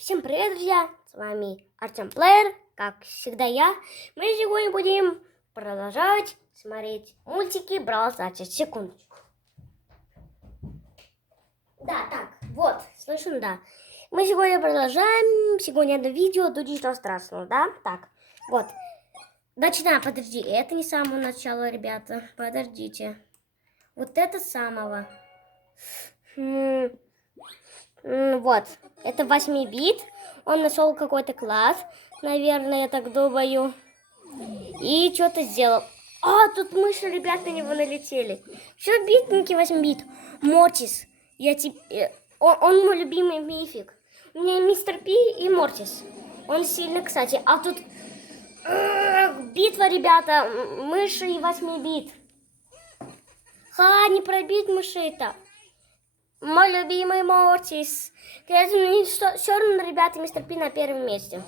Всем привет, друзья! С вами Артем Плеер, как всегда я. Мы сегодня будем продолжать смотреть мультики Brawl Stars. Секундочку. Да, так, вот, слышим, да. Мы сегодня продолжаем. Сегодня это видео до ничего страшного, да? Так, вот. Начинаем, подожди, это не с самого начала, ребята. Подождите. Вот это с самого. Вот, это 8-бит. Он нашел какой-то класс, наверное, я так думаю. И что-то сделал. А, тут мыши, ребята, на него налетели. Все, битненький 8-бит. Мортис. Он мой любимый мифик. У меня мистер Пи и Мортис. Он сильный, кстати. А тут битва, ребята. Мыши и 8-бит. Ха, не пробить мышей-то. Мой любимый Мортис. Все равно, ребята, мистер Пи на первом месте.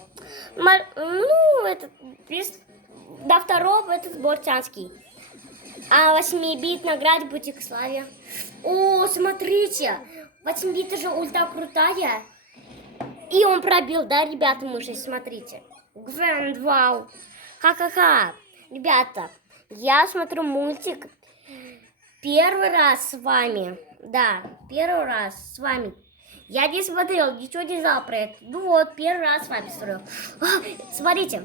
До второго этот Бортянский. А 8-бит наград бутик славе. О, смотрите. 8-бит же ульта крутая. И он пробил, да, ребята, мыши, смотрите. Гранд, вау. Ха-ха-ха. Ребята, я смотрю мультик первый раз с вами. Да, первый раз с вами. Я не смотрел, ничего не знал про это. Ну вот, первый раз с вами смотрел. Смотрите.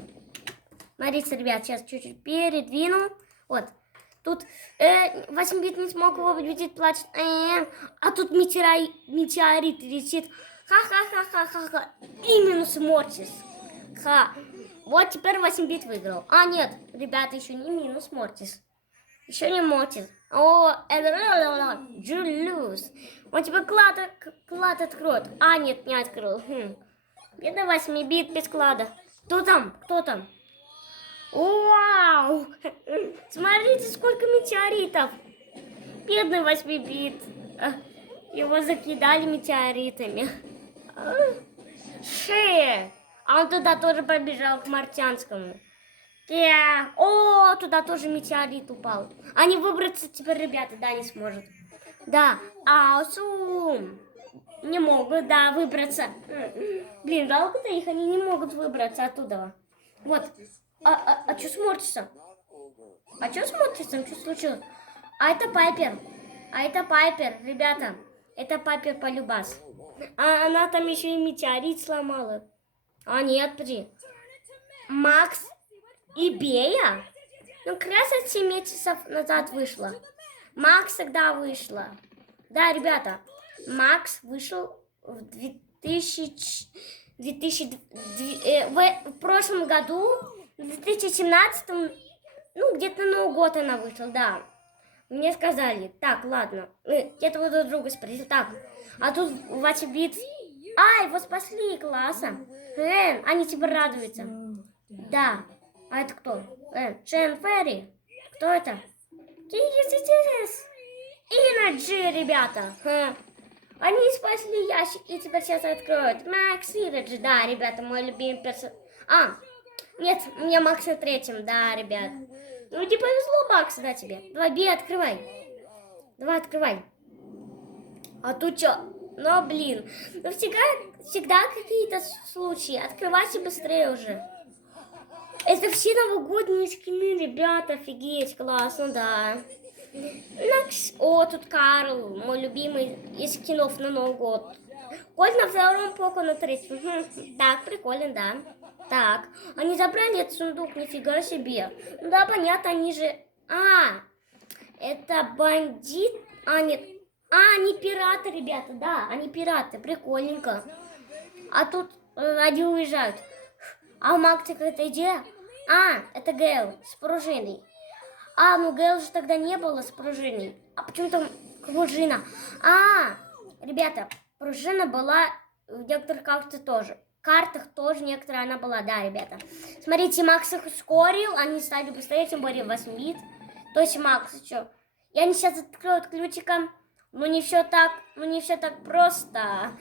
Смотрите, ребят, сейчас чуть-чуть передвину. Вот. Тут 8-бит не смог его победить, плачет. А тут метеорит летит. Ха-ха-ха-ха-ха-ха. И минус Мортис. Ха. Вот теперь 8-бит выиграл. А, нет, ребята, еще не минус Мортис. Еще не Мортис. О, это Джулиус. Он тебе клад откроет. А, нет, не открыл. Бедный 8-бит без клада. Кто там? Кто там? Вау! Смотрите, сколько метеоритов. Бедный 8-бит. Его закидали метеоритами. Шея. А он туда тоже побежал, к Мартянскому. О, туда тоже метеорит упал. Они выбраться теперь, ребята, да, не сможет. Да, аусум. Не могут, да, выбраться. Блин, жалко-то их, они не могут выбраться оттуда. Вот. А что с Мортисом? А что с Мортисом? Что случилось? А это Пайпер. Ребята. Это Пайпер полюбас. А она там еще и метеорит сломала. А нет, подожди. Макс и Бея? Ну, как раз это 7 месяцев назад вышла. Макс тогда вышла. Да, ребята. Макс вышел в 2000 в прошлом году, в 2017, ну, где-то на Новый год она вышла, да. Мне сказали, так, ладно, я твоего друг друга спросил, так, а тут 8-бит, его спасли класса. Они тебе радуются. Да, а это кто? Джен Ферри, кто это? Energy, ребята. Они спасли ящик и теперь сейчас откроют. Макс Иридж, да, ребята, мой любимый персонаж. Нет, у меня Макс на третьем, да, ребят. Ну, не повезло, Макс, да, тебе. Давай, Бей, открывай. Давай, открывай. А тут что? Ну, блин. Ну, всегда какие-то случаи. Открывайте быстрее уже. Это все новогодние скины, ребята, офигеть, классно, да. О, тут Карл, мой любимый из скинов на Новый год. Коль на втором, Поко на третьем. Так, прикольно, да. Так, они забрали этот сундук, нифига себе. Ну да, понятно, они же... Это бандит? Нет. Они пираты, ребята, да, они пираты, прикольненько. А тут они уезжают. А у Макса какая-то идея? Это Гейл с пружиной. Ну Гейл же тогда не было с пружиной. А почему там пружина? Ребята, пружина была в некоторых картах тоже. В картах тоже некоторая она была, да, ребята. Смотрите, Макс их ускорил, они стали быстрее, тем более 8-бит. То есть Макс, что? И они сейчас откроют ключиком. Ну не все так просто.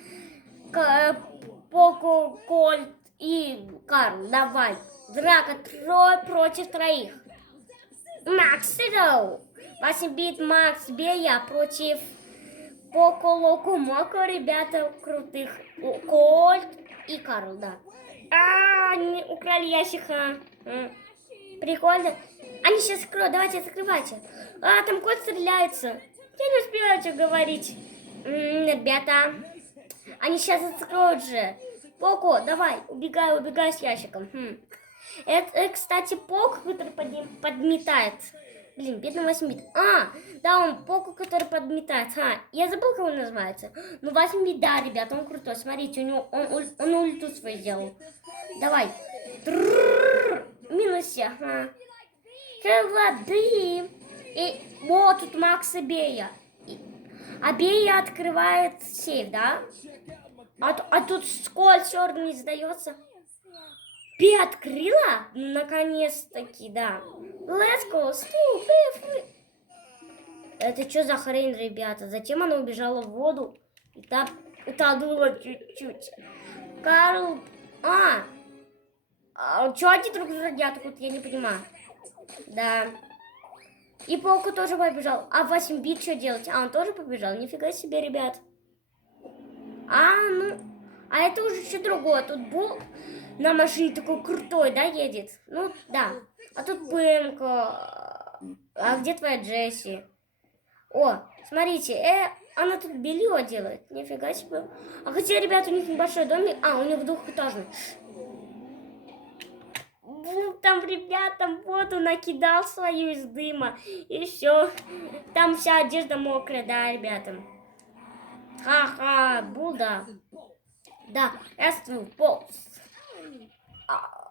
Поко, Кольт и Карл, давай. Драка 3 против 3. Макс Сидоу. 8-бит Макс Бея против Поко Локо Моко, ребята, крутых. Кольт и Карл, да. Они украли ящик. Прикольно. Они сейчас откроют, давайте открывайте. Там кот стреляется. Я не успеваю говорить. Ребята, они сейчас откроют же. Поко, давай, убегай с ящиком. Это, кстати, Поко, который подметает. Блин, бедный 8-бит. Да, он Поко, который подметает. Я забыл, как он называется. Ну, 8-бит, да, ребята, он крутой. Смотрите, у него, он ульту свою сделал. Давай. Минусе. Холоды. И вот тут Макса Бея. А Бея открывает сейф, да? А тут Сколь черный не сдается. Бея открыла? Наконец-таки, да. Let's go. Это что за хрень, ребята? Затем она убежала в воду. И там утонула чуть-чуть. Карл... что они друг друга тут, я не понимаю. Да. И Поко тоже побежал. А 8-бит что делать? Он тоже побежал? Нифига себе, ребят. А это уже что другое. Тут Бул на машине такой крутой, да, едет? Ну, да. А тут Пэмка. А где твоя Джесси? О, смотрите, она тут белье делает. Нифига себе. А хотя, ребят, у них небольшой домик. У них двухэтажный. Там, ребята, воду накидал свою из дыма. И все. Там вся одежда мокрая, да, ребята. Ха-ха, Буда. Да, полз.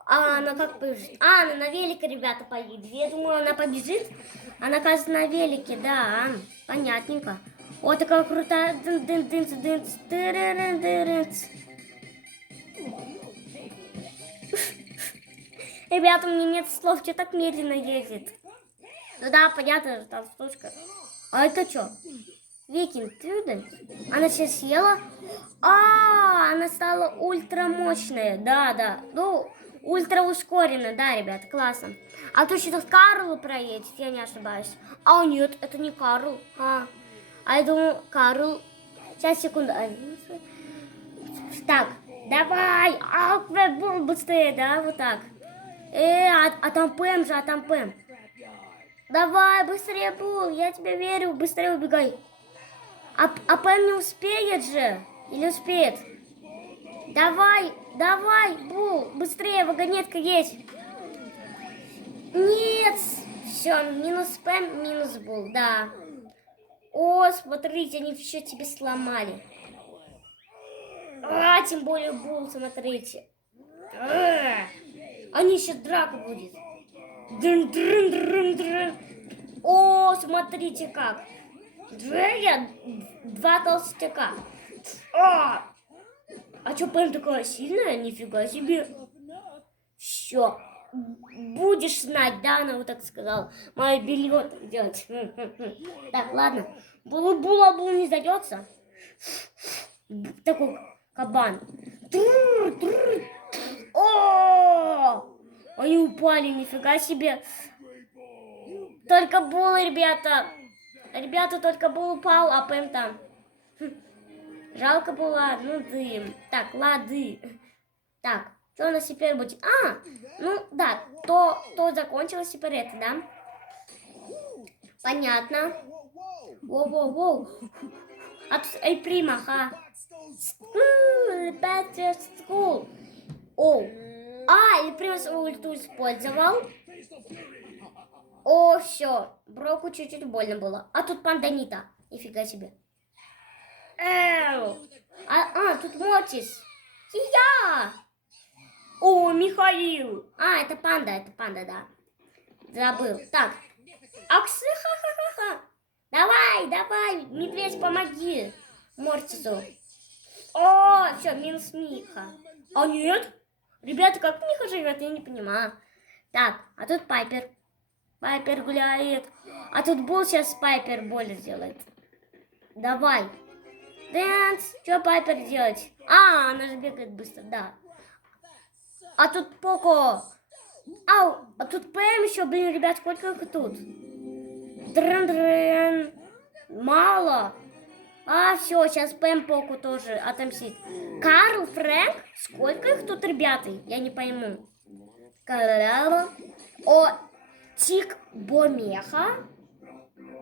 Она как побежит? Она на велике, ребята, поедет. Я думаю, она побежит. Она, кажется, на велике, да. Понятненько. О, такая крутая. Ребята, у меня нет слов, что так медленно ездит. Ну да, понятно, что там штучка. А это что? Викинг, ты видишь? Она сейчас съела? Она стала ультрамощная. Да. Ну, ультраускоренная, да, ребята, классно. А то что-то Карлу проедет, я не ошибаюсь. Нет, это не Карл. Я думаю, Карл. Сейчас, секунду. Так, давай. Быстрее, да, вот так. Там Пэм же, там Пэм. Давай, быстрее, Бул, я тебе верю, быстрее убегай. А Пэм не успеет же? Или успеет? Давай, Бул, быстрее, вагонетка есть. Нет, все, минус Пэм, минус Бул, да. О, смотрите, они все тебе сломали. Тем более Бул, смотрите. Они сейчас драка будет. О, смотрите как. Два толстяка. А что, Пэм такая сильная? Нифига себе. Все. Будешь знать, да, она вот так сказала. Мое белье так делать. Так, ладно. Булабул не сдается. Такой кабан. Они упали, нифига себе. Только Бул, ребята. Ребята, только Бул упал, а Пэм там. Жалко было, ну дым. Так, лады. Так, что у нас теперь будет? Ну да, то закончилось теперь это, да? Понятно. Воу. А тут Прима, School. Прима свою ульту использовал. Все. Броку чуть-чуть больно было. А тут Панданита. Нифига себе. Тут Мотис. Я. Михаил. Это панда, да. Забыл. Так. Аксы, ха-ха-ха-ха. Давай, медведь, помоги Мортису. Все, минус Миха. Нет? Ребята, как Миха живет, я не понимаю. Так, а тут Пайпер. Пайпер гуляет. А тут Бул сейчас Пайпер боль сделает. Давай. Дэнс. Что Пайпер делать? Она же бегает быстро, да. А тут Поко. А тут Пэм еще, блин, ребят, сколько их тут? Дрын-дрын. Мало. Все, сейчас Пэм Поко тоже отомстит. Карл, Фрэнк, Сколько их тут, ребята? Я не пойму. О, Тик Бомеха.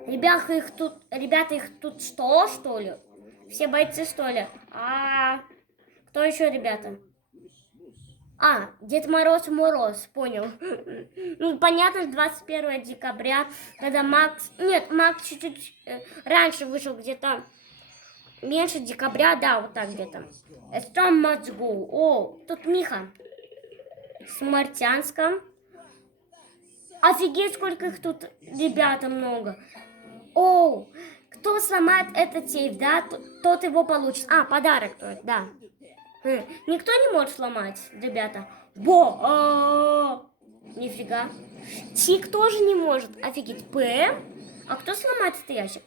Ребята, их тут что ли? Все бойцы, что ли? А кто еще, ребята? Дед Мороз, понял. Ну, понятно, 21 декабря, когда Макс... Нет, Макс чуть-чуть раньше вышел, где-то меньше декабря, да, вот так где-то. Storm Must Go. О, тут Миха. Смартянском. Офигеть, сколько их тут, ребята, много. О, кто сломает этот сейф, да, тот его получит. Подарок тот, да. Никто не может сломать, ребята. Нифига. Тик тоже не может. Офигеть. Пэм? А кто сломает этот ящик?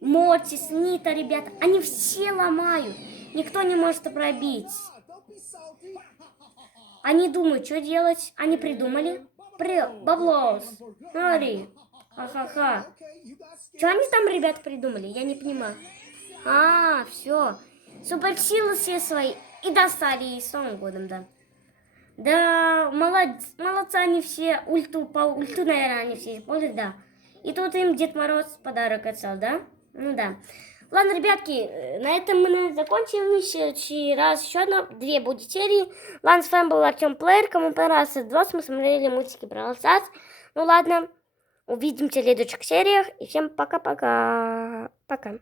Мортис, Нита, ребята. Они все ломают. Никто не может пробить. Они думают, что делать. Они придумали. Баблос. Смотри. Ха-ха-ха. Что они там, ребята, придумали? Я не понимаю. Все. Суперсилы все свои. И достали. И с Новым годом, да. Да, молодцы они все. По ульту, наверное, они все используют, да. И тут им Дед Мороз подарок отдал, да? Ну да. Ладно, ребятки, на этом мы закончим. В следующий раз еще две будет серии. Ладно, с вами был Артем Плеер. Кому понравился видос, мы смотрели мультики про Алсас. Ну ладно, увидимся в следующих сериях. И всем пока-пока. Пока.